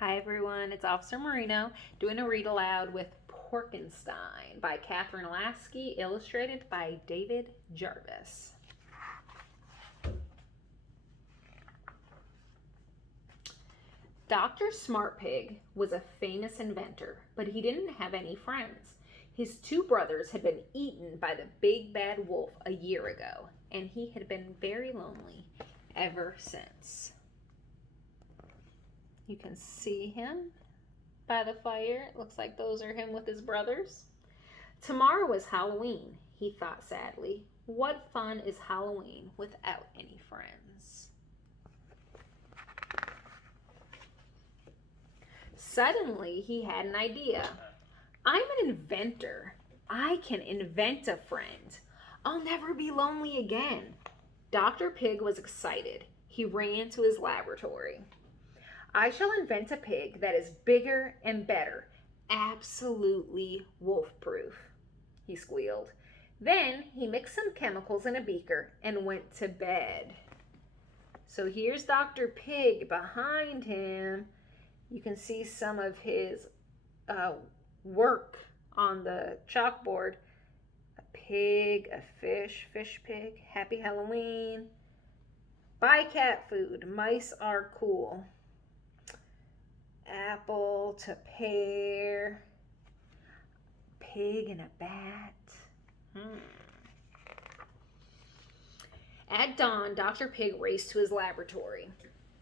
Hi everyone, it's Officer Marino doing a read aloud with Porkenstein by Kathryn Lasky, illustrated by David Jarvis. Dr. Smartpig was a famous inventor, but he didn't have any friends. His two brothers had been eaten by the big bad wolf a year ago, and he had been very lonely ever since. You can see him by the fire. It looks like those are him with his brothers. Tomorrow is Halloween, he thought sadly. What fun is Halloween without any friends? Suddenly, he had an idea. I'm an inventor. I can invent a friend. I'll never be lonely again. Dr. Pig was excited. He ran to his laboratory. I shall invent a pig that is bigger and better, absolutely wolf-proof, he squealed. Then he mixed some chemicals in a beaker and went to bed. So here's Dr. Pig behind him. You can see some of his work on the chalkboard. A pig, a fish pig, happy Halloween. Buy cat food, mice are cool. Apple to pear, pig and a bat. At dawn, Dr. Pig raced to his laboratory.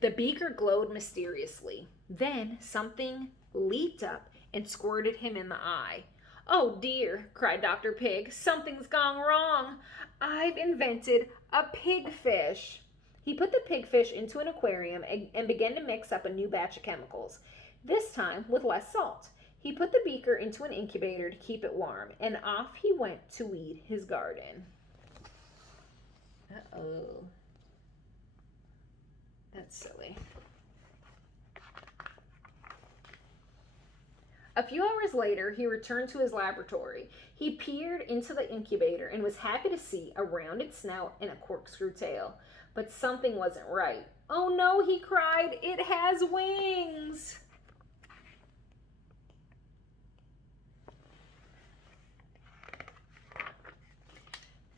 The beaker glowed mysteriously. Then something leaped up and squirted him in the eye. Oh dear, cried Dr. Pig, something's gone wrong. I've invented a pigfish. He put the pigfish into an aquarium and began to mix up a new batch of chemicals, this time with less salt. He put the beaker into an incubator to keep it warm, and off he went to weed his garden. Uh-oh. That's silly. A few hours later, he returned to his laboratory. He peered into the incubator and was happy to see a rounded snout and a corkscrew tail. But something wasn't right. Oh no, he cried, it has wings!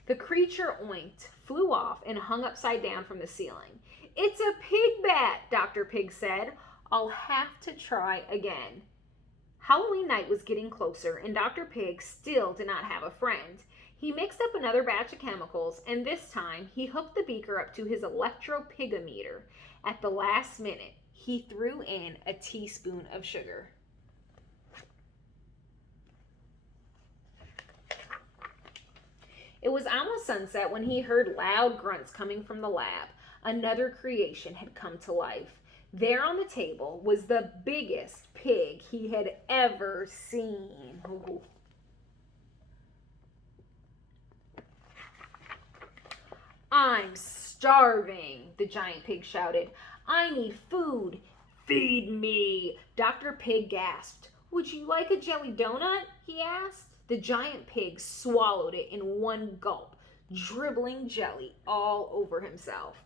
The creature oinked, flew off, and hung upside down from the ceiling. It's a pig bat, Dr. Pig said. I'll have to try again. Halloween night was getting closer, and Dr. Pig still did not have a friend. He mixed up another batch of chemicals, and this time he hooked the beaker up to his electropigometer. At the last minute, he threw in a teaspoon of sugar. It was almost sunset when he heard loud grunts coming from the lab. Another creation had come to life. There on the table was the biggest pig he had ever seen. Ooh. I'm starving, the giant pig shouted. I need food. Feed me, Dr. Pig gasped. Would you like a jelly donut? He asked. The giant pig swallowed it in one gulp, dribbling jelly all over himself.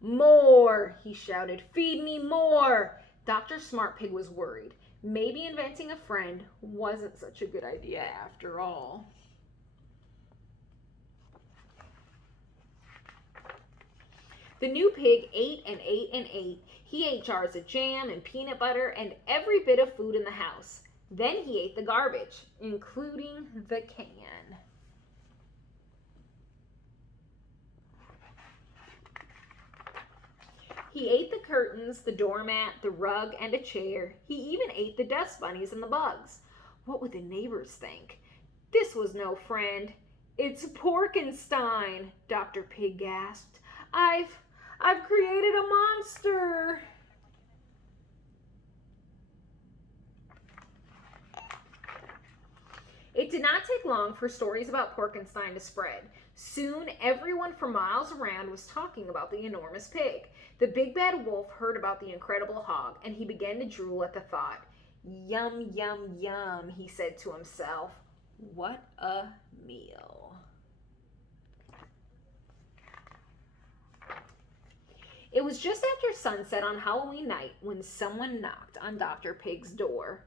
More, he shouted. Feed me more. Dr. Smartpig was worried. Maybe inventing a friend wasn't such a good idea after all. The new pig ate and ate and ate. He ate jars of jam and peanut butter and every bit of food in the house. Then he ate the garbage, including the can. He ate the curtains, the doormat, the rug, and a chair. He even ate the dust bunnies and the bugs. What would the neighbors think? This was no friend. It's Porkenstein, Dr. Pig gasped. I've created a monster. It did not take long for stories about Porkenstein to spread. Soon, everyone for miles around was talking about the enormous pig. The big bad wolf heard about the incredible hog, and he began to drool at the thought. Yum, yum, yum, he said to himself. What a meal. It was just after sunset on Halloween night when someone knocked on Dr. Pig's door.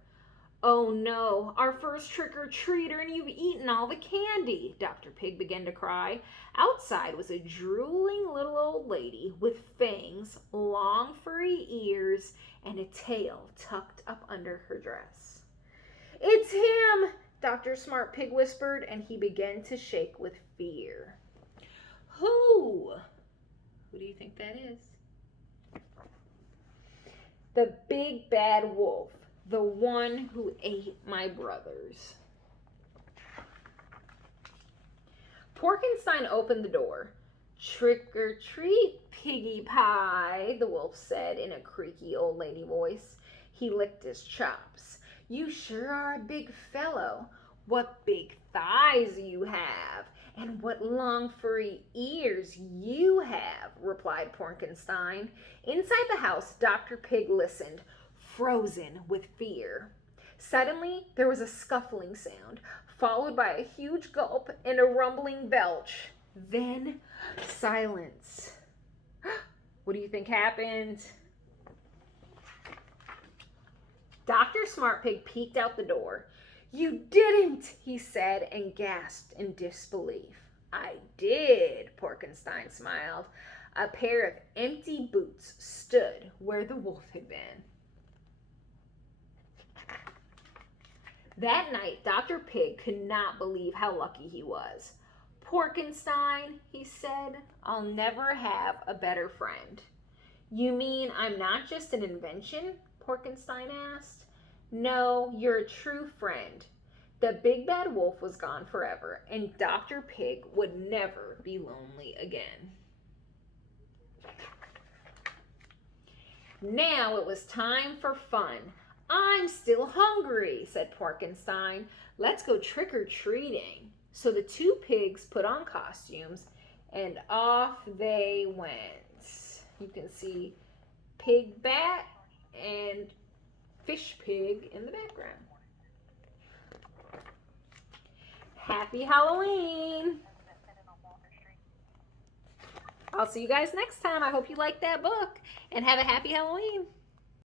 "Oh no, our first trick-or-treater, and you've eaten all the candy," Dr. Pig began to cry. Outside was a drooling little old lady with fangs, long furry ears, and a tail tucked up under her dress. "It's him," Dr. Smart Pig whispered, and he began to shake with fear. Who? Who do you think that is? The big bad wolf. The one who ate my brothers. Porkenstein opened the door. "Trick or treat, piggy pie," the wolf said in a creaky old lady voice. He licked his chops. "You sure are a big fellow. What big thighs you have, and what long furry ears you have," replied Porkenstein. Inside the house, Dr. Pig listened, frozen with fear. Suddenly, there was a scuffling sound, followed by a huge gulp and a rumbling belch. Then, silence. What do you think happened? Dr. Smart Pig peeked out the door. "You didn't," he said, and gasped in disbelief. "I did," Porkenstein smiled. A pair of empty boots stood where the wolf had been. That night, Dr. Pig could not believe how lucky he was. "Porkenstein," he said, "I'll never have a better friend." "You mean I'm not just an invention?" Porkenstein asked. "No, you're a true friend." The big bad wolf was gone forever, and Dr. Pig would never be lonely again. Now it was time for fun. "I'm still hungry," said Porkenstein. "Let's go trick-or-treating." So the two pigs put on costumes, and off they went. You can see Pig Bat and Fish Pig in the background. Happy Halloween! I'll see you guys next time. I hope you like that book, and have a happy Halloween.